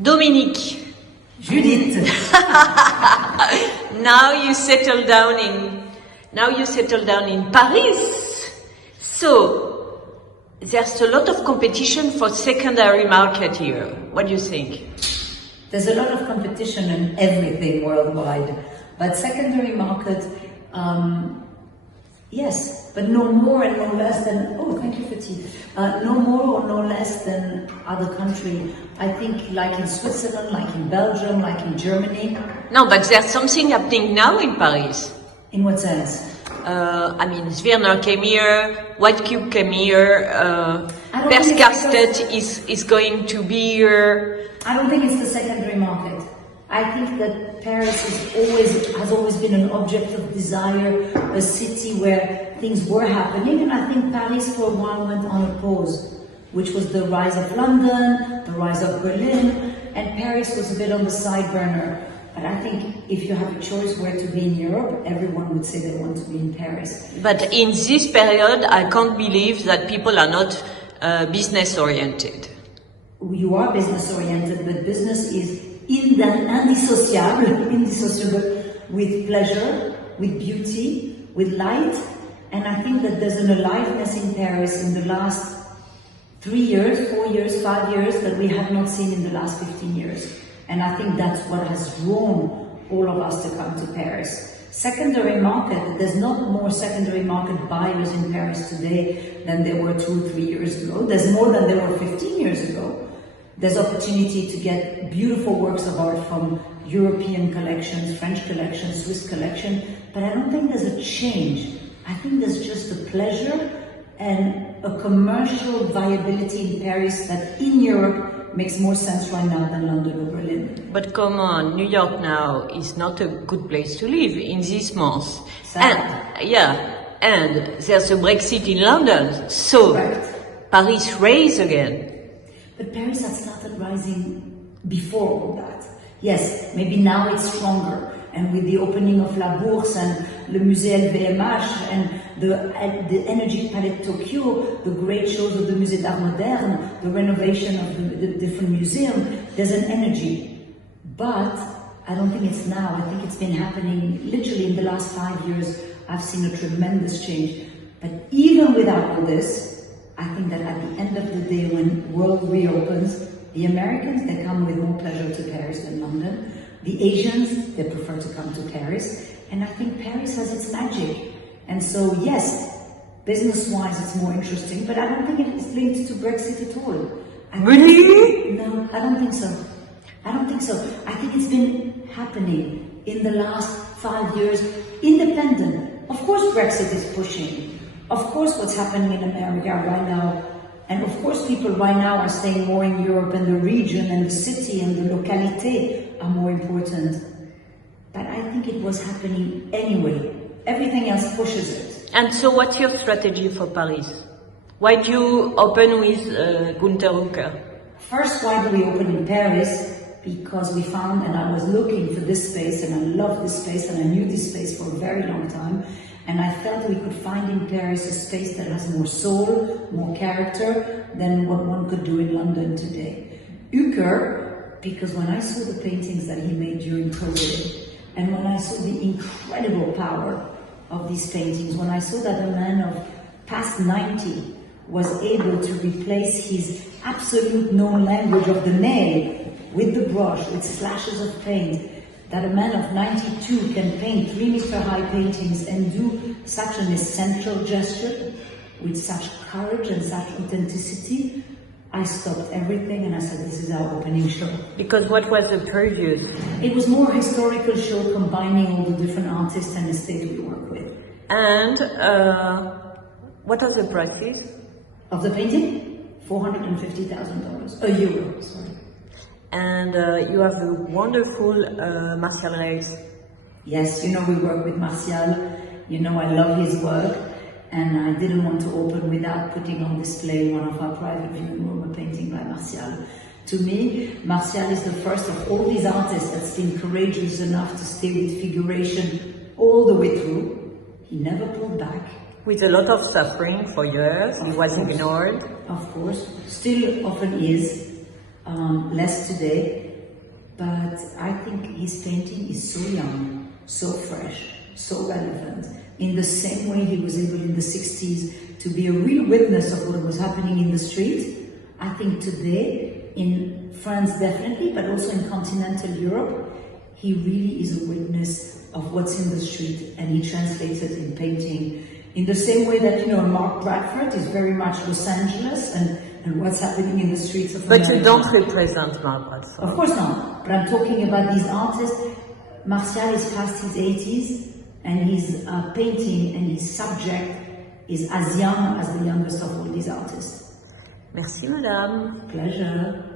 Dominique. Judith. Now you settle down in Paris. So there's a lot of competition for secondary market here. What do you think? There's a lot of competition in everything worldwide, but secondary market, yes, but no more and no less than, oh, thank you for tea. No more or no less than other countries. I think like in Switzerland, like in Belgium, like in Germany. No, but there's something happening now in Paris. In what sense? I mean, Zwirner came here, White Cube came here, Perskarstedt is going to be here. I don't think it's the secondary market. I think that Paris has always been an object of desire, a city where things were happening, and I think Paris for a while went on a pause, which was the rise of London, the rise of Berlin, and Paris was a bit on the side burner. But I think if you have a choice where to be in Europe, everyone would say they want to be in Paris. But in this period, I can't believe that people are not business-oriented. You are business-oriented, but business is indissociable with pleasure, with beauty, with light. And I think that there's an aliveness in Paris in the last 3 years, 4 years, 5 years that we have not seen in the last 15 years. And I think that's what has drawn all of us to come to Paris. Secondary market, there's not more secondary market buyers in Paris today than there were 2 or 3 years ago. There's more than there were 15 years ago. There's opportunity to get beautiful works of art from European collections, French collections, Swiss collection, but I don't think there's a change. I think there's just a pleasure and a commercial viability in Paris that in Europe makes more sense right now than London or Berlin. But come on, New York now is not a good place to live in this month. Sad. And there's a Brexit in London, so Right. Paris raise again. But Paris had started rising before all that. Yes, maybe now it's stronger. And with the opening of La Bourse and le Musée LVMH and the Energy Palais Tokyo, the great shows of the Musée d'Art Moderne, the renovation of the different museums, there's an energy. But I don't think it's now. I think it's been happening literally in the last 5 years. I've seen a tremendous change. But even without all this, I think that at the end of the day, when the world reopens, the Americans, they come with more pleasure to Paris than London. The Asians, they prefer to come to Paris. And I think Paris has its magic. And so, yes, business-wise, it's more interesting, but I don't think it is linked to Brexit at all. Really? No, I don't think so. I don't think so. I think it's been happening in the last 5 years, independent. Of course, Brexit is pushing. Of course, what's happening in America right now, and of course people right now are staying more in Europe, and the region and the city and the localité are more important. But I think it was happening anyway. Everything else pushes it. And so what's your strategy for Paris? Why do you open with Gunther Hooker? First, why do we open in Paris? Because we found, and I was looking for this space, and I love this space, and I knew this space for a very long time. And I felt we could find in Paris a space that has more soul, more character than what one could do in London today. Hooker, because when I saw the paintings that he made during COVID, and when I saw the incredible power of these paintings, when I saw that a man of past 90 was able to replace his absolute known language of the nail with the brush, with slashes of paint, that a man of 92 can paint 3-meter-high paintings and do such an essential gesture with such courage and such authenticity, I stopped everything and I said, this is our opening show. Because what was the previous? It was more a historical show combining all the different artists and estates we work with. And what are the prices? Of the painting? $450,000. €1, sorry. And you have a wonderful Martial Raysse. Yes, you know we work with Martial. You know I love his work. And I didn't want to open without putting on display one of our private viewing room a painting by Martial. To me, Martial is the first of all these artists that's been courageous enough to stay with figuration all the way through. He never pulled back. With a lot of suffering for years, he was ignored. Of course, still often is. less today. But I think his painting is so young, so fresh, so relevant. In the same way he was able in the 60s to be a real witness of what was happening in the street, I think today, in France definitely, but also in continental Europe, he really is a witness of what's in the street, and he translates it in painting. In the same way that, Mark Bradford is very much Los Angeles and what's happening in the streets of America. But you don't represent Mark Bradford. Of course not. But I'm talking about these artists. Martial is past his 80s, and his painting and his subject is as young as the youngest of all these artists. Merci, madame. Pleasure.